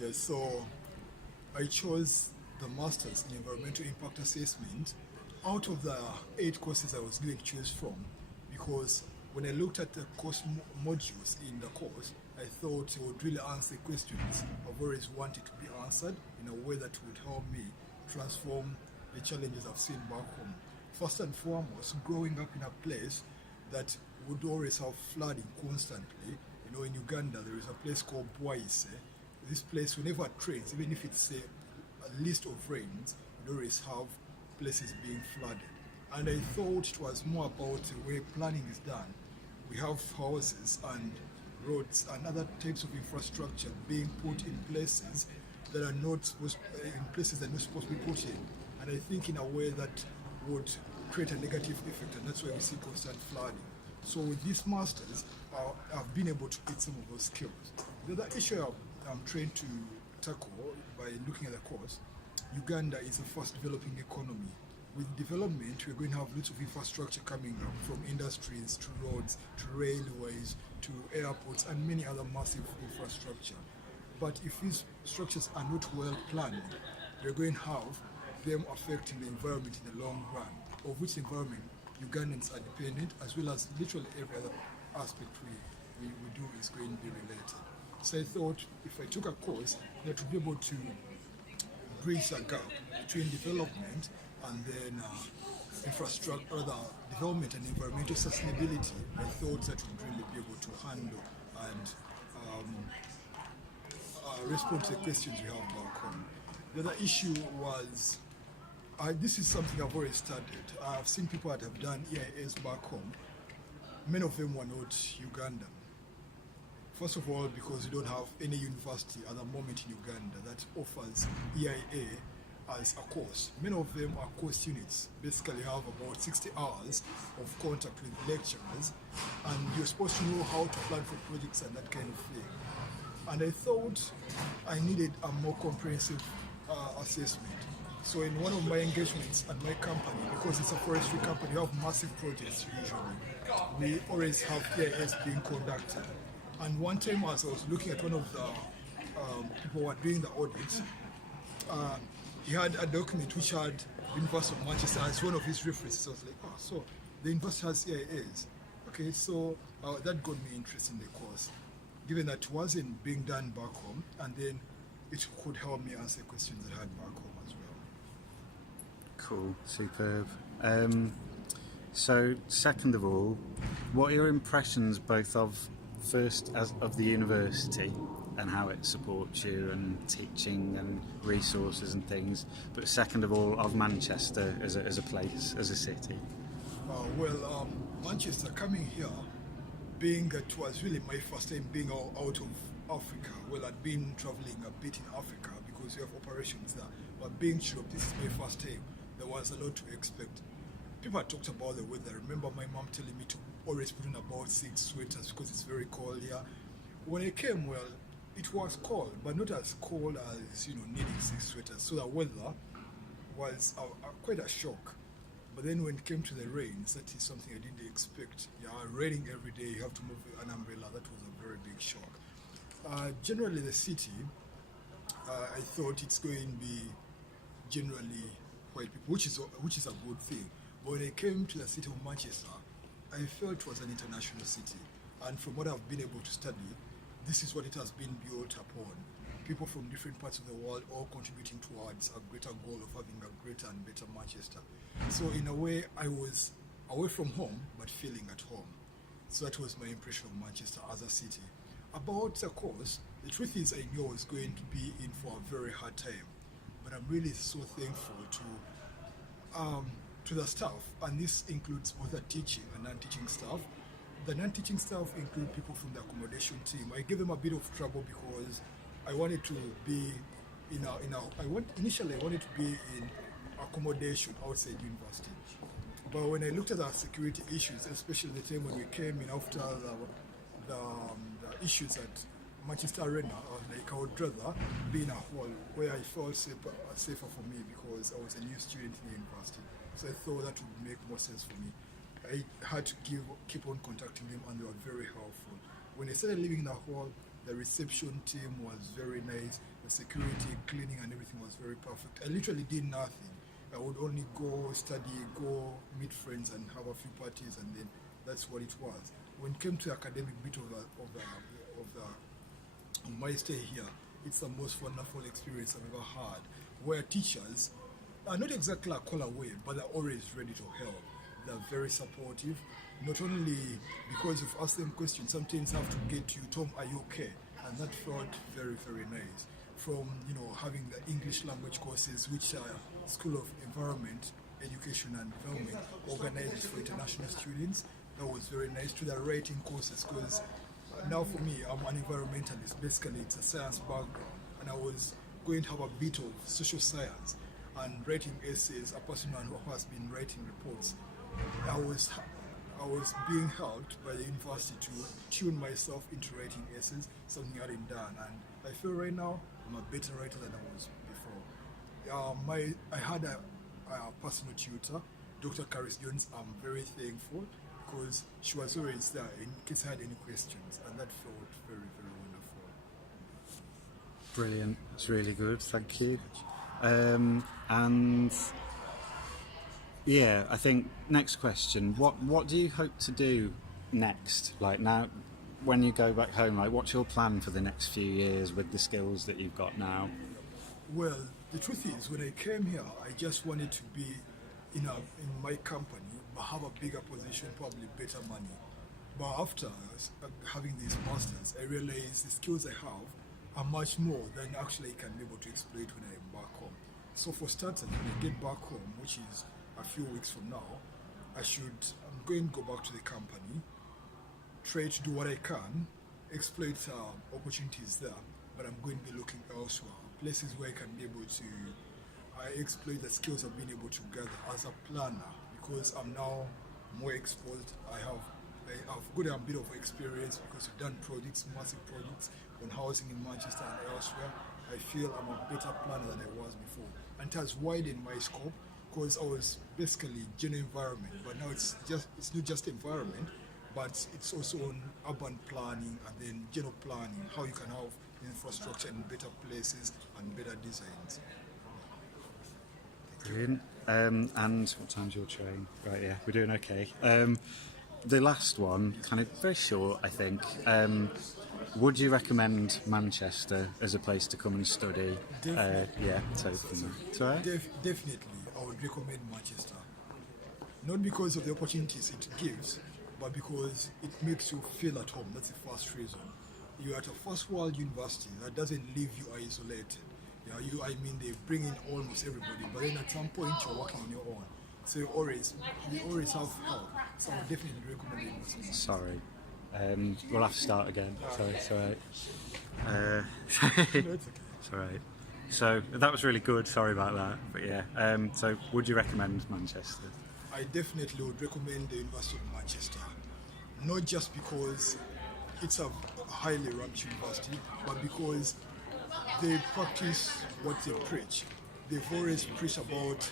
Yes, so I chose the Masters in Environmental Impact Assessment out of the 8 courses I was given to choose from because when I looked at the course modules in the course, I thought it would really answer questions I've always wanted to be answered in a way that would help me transform the challenges I've seen back home. First and foremost, growing up in a place that would always have flooding constantly. You know, in Uganda, there is a place called Bwaise. This place, whenever it rains, even if it's a list of rains, you always have places being flooded. And I thought it was more about the way planning is done. We have houses and roads and other types of infrastructure being put in places that are not supposed in places that are not supposed to be put in. And I think in a way that would create a negative effect, and that's why we see constant flooding. So with these masters, I've been able to get some of those skills. The other issue I'm trying to tackle by looking at the course, Uganda is a fast developing economy. With development, we're going to have lots of infrastructure coming up, from industries to roads to railways to airports and many other massive infrastructure. But if these structures are not well planned, we're going to have them affecting the environment in the long run, of which environment Ugandans are dependent, as well as literally every other aspect we do is going to be related. So I thought if I took a course that would be able to bridge a gap between development and then infrastructure, rather development and environmental sustainability, I thought that would really be able to handle and respond to the questions we have back home. The other issue was this is something I've already studied. I've seen people that have done EIS back home. Many of them were not Ugandan. First of all, because you don't have any university at the moment in Uganda that offers EIA as a course. Many of them are course units. Basically, you have about 60 hours of contact with lecturers, and you're supposed to know how to plan for projects and that kind of thing. And I thought I needed a more comprehensive assessment. So in one of my engagements at my company, because it's a forestry company, we have massive projects usually. We always have EIS being conducted. And one time as I was looking at one of the people who were doing the audits, he had a document which had University of Manchester as one of his references. I was like, oh, so the university has EIS. Okay, so that got me interested in the course, given that it wasn't being done back home, and then it could help me answer questions I had back home as well. Cool, superb. So, second of all, what are your impressions both of first as of the university and how it supports you and teaching and resources and things, but second of all of Manchester as a place, as a city? Manchester, coming here, being it was really my first time being out of Africa. Well, I'd been traveling a bit in Africa because we have operations there, but being sure this is my first time, there was a lot to expect. People had talked about the weather. I remember my mom telling me to always put on about 6 sweaters because it's very cold here. When I came, well, it was cold, but not as cold as, needing 6 sweaters. So the weather was quite a shock. But then when it came to the rains, that is something I didn't expect. Yeah, raining every day, you have to move an umbrella. That was a very big shock. Generally, the city, I thought it's going to be generally white people, which is a good thing. But when I came to the city of Manchester, I felt it was an international city. And from what I've been able to study, this is what it has been built upon. People from different parts of the world all contributing towards a greater goal of having a greater and better Manchester. So in a way, I was away from home, but feeling at home. So that was my impression of Manchester as a city. About the course, the truth is I knew I was going to be in for a very hard time. But I'm really so thankful to the staff, and this includes both the teaching and non-teaching staff. The non-teaching staff include people from the accommodation team. I gave them a bit of trouble because I wanted to be initially I wanted to be in accommodation outside university. But when I looked at the security issues, especially the time when we came in after the issues at Manchester Arena, I would rather be in a hall where I felt safer for me because I was a new student in the university. So I thought that would make more sense for me. I had to keep on contacting them, and they were very helpful. When I started living in the hall, The reception team was very nice. The security, cleaning, and everything was very perfect. I literally did nothing. I would only go study, go meet friends, and have a few parties, and then that's what it was. When it came to the academic bit of my stay here, it's the most wonderful experience I've ever had, where teachers are not exactly a call away, but they're always ready to help. They're very supportive, not only because you've asked them questions, sometimes have to get to you, Tom, are you okay? And that felt very, very nice. From having the English language courses, which are School of Environment, Education and Development organized for international students, that was very nice. To the writing courses, because now for me, I'm an environmentalist. Basically, it's a science background, and I was going to have a bit of social science and writing essays. A person who has been writing reports. I was being helped by the university to tune myself into writing essays, something I hadn't done, and I feel right now I'm a better writer than I was before. I had a personal tutor, Dr. Caris Jones. I'm very thankful because she was always there in case I had any questions, and that felt very, very wonderful. Brilliant. That's really good. Thank you. And yeah, I think next question. What do you hope to do next? Like now, when you go back home, like what's your plan for the next few years with the skills that you've got now? Well, the truth is, when I came here, I just wanted to be in my company, but have a bigger position, probably better money. But after having these masters, I realized the skills I have are much more than actually I can be able to exploit when I'm back home. So for starters, when I get back home, which is a few weeks from now, I'm going to go back to the company, try to do what I can, exploit opportunities there, but I'm going to be looking elsewhere, places where I can be able to exploit the skills I've been able to gather as a planner, because I'm now more exposed. I've got a bit of experience because I've done projects, massive projects on housing in Manchester and elsewhere. I feel I'm a better planner than I was before, and it has widened my scope because I was basically general environment, but now it's not just environment, but it's also on urban planning and then general planning, how you can have infrastructure in better places and better designs. Brilliant. And what time's your train? Right, yeah, we're doing okay. The last one, kind of very short, I think. Would you recommend Manchester as a place to come and study? Definitely. Yeah, totally. Sorry? Definitely, I would recommend Manchester. Not because of the opportunities it gives, but because it makes you feel at home. That's the first reason. You're at a first world university that doesn't leave you isolated. I mean, they bring in almost everybody, but then at some point you're working on your own. So you always have help. So I would definitely recommend it. Sorry. We'll have to start again. Sorry, it's alright. No, it's okay. It's alright. So that was really good. Sorry about that. But yeah. So would you recommend Manchester? I definitely would recommend the University of Manchester. Not just because it's a highly ranked university, but because they practice what they preach. They've always preached about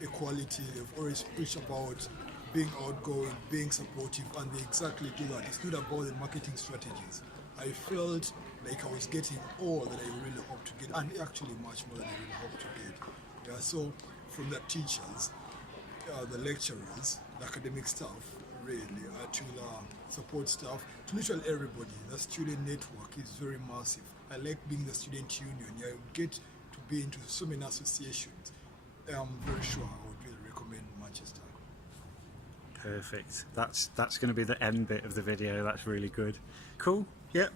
equality, they've always preached about being outgoing, being supportive, and they exactly do that. It's not about the marketing strategies. I felt like I was getting all that I really hoped to get, and actually much more than I really hoped to get. Yeah, so from the teachers, the lecturers, the academic staff, really, to the support staff, to literally everybody. The student network is very massive. I like being the student union. You get to be into so many associations. I'm very sure I would really recommend Manchester. Perfect. That's going to be the end bit of the video. That's really good. Cool. Yep.